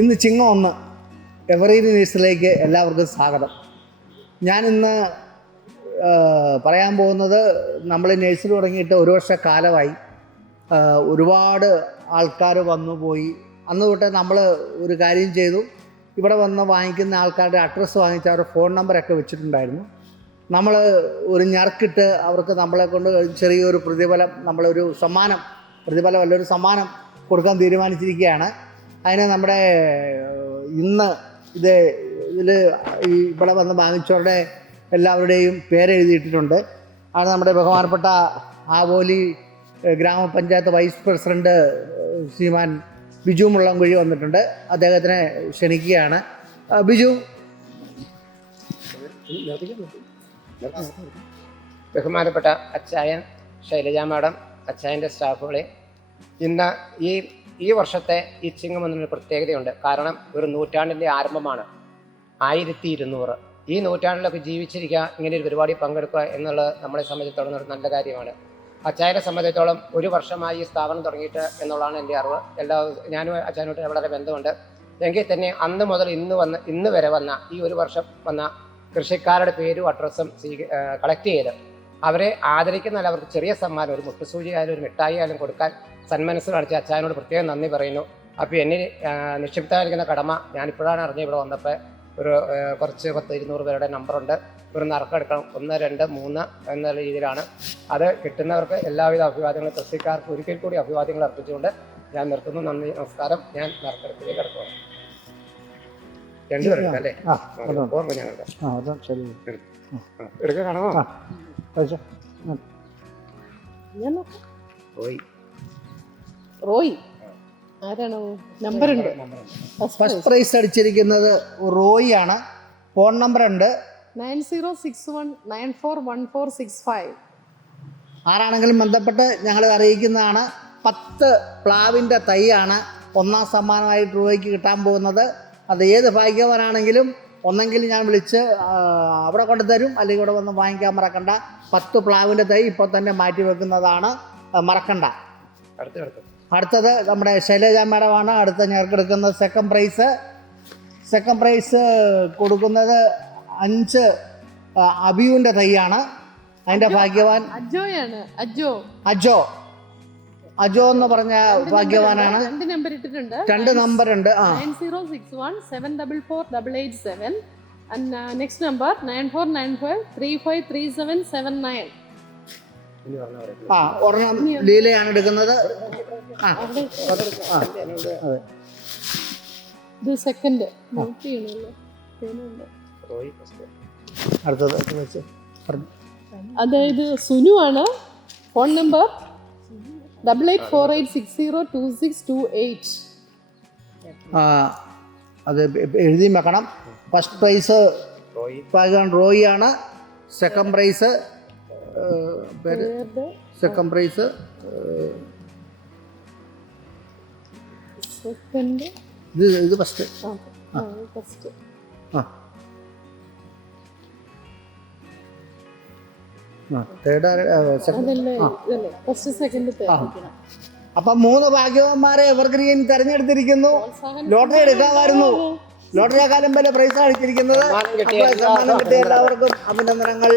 ഇന്ന് ചിങ്ങം 1 എവറീൻ ന്യൂസിലേക്ക് എല്ലാവർക്കും സ്വാഗതം. ഞാനിന്ന് പറയാൻ പോകുന്നത് നമ്മൾ നഴ്സറി തുടങ്ങിയിട്ട് 1 വർഷക്കാലമായി. ഒരുപാട് ആൾക്കാർ വന്നു പോയി. അന്ന് തൊട്ട് നമ്മൾ ഒരു കാര്യം ചെയ്തു. ഇവിടെ വന്ന് വാങ്ങിക്കുന്ന ആൾക്കാരുടെ അഡ്രസ്സ് വാങ്ങിച്ച് അവരുടെ ഫോൺ നമ്പറൊക്കെ വെച്ചിട്ടുണ്ടായിരുന്നു. നമ്മൾ ഒരു ഞർക്കിട്ട് അവർക്ക് നമ്മളെ കൊണ്ട് ചെറിയൊരു പ്രതിഫലം, നമ്മളൊരു സമ്മാനം, പ്രതിഫലമല്ല ഒരു സമ്മാനം കൊടുക്കാൻ തീരുമാനിച്ചിരിക്കുകയാണ്. അതിന് നമ്മുടെ ഇന്ന് ഇതിൽ ഇവിടെ വന്ന് വാങ്ങിച്ചവരുടെ എല്ലാവരുടെയും പേരെഴുതിയിട്ടിട്ടുണ്ട്. ആണ് നമ്മുടെ ബഹുമാനപ്പെട്ട ആവോലി ഗ്രാമപഞ്ചായത്ത് വൈസ് പ്രസിഡന്റ് ശ്രീമാൻ ബിജു മുള്ളംകുഴി വന്നിട്ടുണ്ട്. അദ്ദേഹത്തിനെ ക്ഷണിക്കുകയാണ്. ബിജു. ബഹുമാനപ്പെട്ട അച്ചായൻ, ശൈലജ മാഡം, അച്ചായൻ്റെ സ്റ്റാഫുകളെ, ഇന്ന് ഈ വർഷത്തെ ഈ ചിങ്ങം എന്നൊരു പ്രത്യേകതയുണ്ട്. കാരണം ഒരു നൂറ്റാണ്ടിൻ്റെ ആരംഭമാണ്. 1200 ഈ നൂറ്റാണ്ടിലൊക്കെ ജീവിച്ചിരിക്കുക, ഇങ്ങനെ ഒരു പരിപാടി പങ്കെടുക്കുക എന്നുള്ളത് നമ്മളെ സംബന്ധിച്ചിടത്തോളം ഒരു നല്ല കാര്യമാണ്. അച്ചായനെ സംബന്ധിച്ചിടത്തോളം 1 വർഷമായി ഈ സ്ഥാപനം തുടങ്ങിയിട്ട് എന്നുള്ളതാണ് എൻ്റെ അറിവ്. ഞാനും അച്ചായനോട്ട് വളരെ ബന്ധമുണ്ട്. എങ്കിൽ തന്നെ അന്ന് മുതൽ ഇന്ന് വരെ വന്ന ഈ 1 വർഷം വന്ന കൃഷിക്കാരുടെ പേരും അഡ്രസ്സും കളക്ട് ചെയ്ത് അവരെ ആദരിക്കുന്നതിൽ അവർക്ക് ചെറിയ സമ്മാനം, ഒരു മുട്ടുസൂചി ആയാലും ഒരു മിഠായി ആയാലും കൊടുക്കാൻ സന്മനസ്സ് കാണിച്ച അച്ചായനോട് പ്രത്യേകം നന്ദി പറയുന്നു. അപ്പോൾ എന്നിൽ നിക്ഷിപ്തമായിരിക്കുന്ന കടമ ഞാനിപ്പോഴാണ് അറിഞ്ഞത്. ഇവിടെ വന്നപ്പോൾ ഒരു കുറച്ച് 100-200 പേരുടെ നമ്പറുണ്ട്. ഒരു നറുക്കെടുക്കണം, 1, 2, 3 എന്നുള്ള രീതിയിലാണ്. അത് കിട്ടുന്നവർക്ക് എല്ലാവിധ അഭിവാദ്യങ്ങളും, കൃഷിക്കാർക്ക് ഒരിക്കൽ കൂടി അഭിവാദ്യങ്ങൾ അർപ്പിച്ചുകൊണ്ട് ഞാൻ നിർത്തുന്നു. നന്ദി, നമസ്കാരം. ഞാൻ നറുക്കെടുപ്പിലേക്ക് കിടക്കുക. 2 പേരുണ്ട് അല്ലേ? ഓർമ്മ ഞാൻ എടുക്കാൻ കാണാമോ? റോയ് ആരാണോ? നമ്പർ ഉണ്ട്. ഫസ്റ്റ് പ്രൈസ് അടിച്ചിരിക്കുന്നത് റോയി ആണ്. ഫോൺ നമ്പർ ഉണ്ട് 9061941465. ആരാണെങ്കിലും ബന്ധപ്പെട്ട് ഞങ്ങളെ അറിയിക്കുന്നതാണ്. 10 പ്ലാവിൻ്റെ തൈയാണ് 1ാം സമ്മാനമായിട്ട് റോയിക്ക് കിട്ടാൻ പോകുന്നത്. അത് ഏത് ഭാഗ്യവാനാണെങ്കിലും ഒന്നെങ്കിൽ ഞാൻ വിളിച്ച് അവിടെ കൊണ്ടുതരും, അല്ലെങ്കിൽ ഇവിടെ വന്ന് വാങ്ങിക്കാൻ മറക്കണ്ട. 10 പ്ലാവിൻ്റെ തൈ ഇപ്പോൾ തന്നെ മാറ്റി വെക്കുന്നതാണ്, മറക്കണ്ട. അടുത്തത് നമ്മുടെ ശൈലജ മാഡമാണ്. അടുത്ത ഞങ്ങൾക്ക് എടുക്കുന്നത് സെക്കൻഡ് പ്രൈസ് കൊടുക്കുന്നത് 5 അബിയുവിൻ്റെ തൈയാണ്. അതിൻ്റെ ഭാഗ്യവാൻ അജോ എന്ന് പറഞ്ഞ ഭാഗ്യവാനാണ്. 2 നമ്പർ ഇട്ടിട്ടുണ്ട്. 2 നമ്പർ ഉണ്ട്. 9061744887 and next number 9495353779. ഒരെണ്ണം ലീലയാണ് എടുക്കുന്നത്. ഇത് സെക്കൻഡ്. അടുത്തത് അതായത് സുനു ആണ്. Phone number 8848602628. അത് എഴുതി വെക്കണം. ഫസ്റ്റ് പ്രൈസ് റോയി ആണ്. സെക്കൻഡ് പ്രൈസ് ഇത് ഫസ്റ്റ്. അപ്പം 3 ഭാഗ്യവാന്മാരെ എവർഗ്രീൻ തെരഞ്ഞെടുത്തിരിക്കുന്നു. ലോട്ടറി എടുക്കാമായിരുന്നു. ലോട്ടറിയെക്കാളും വല്ല പ്രൈസ് അടിച്ചിരിക്കുന്നത്. സമ്മാനം കിട്ടിയ എല്ലാവർക്കും അഭിനന്ദനങ്ങൾ.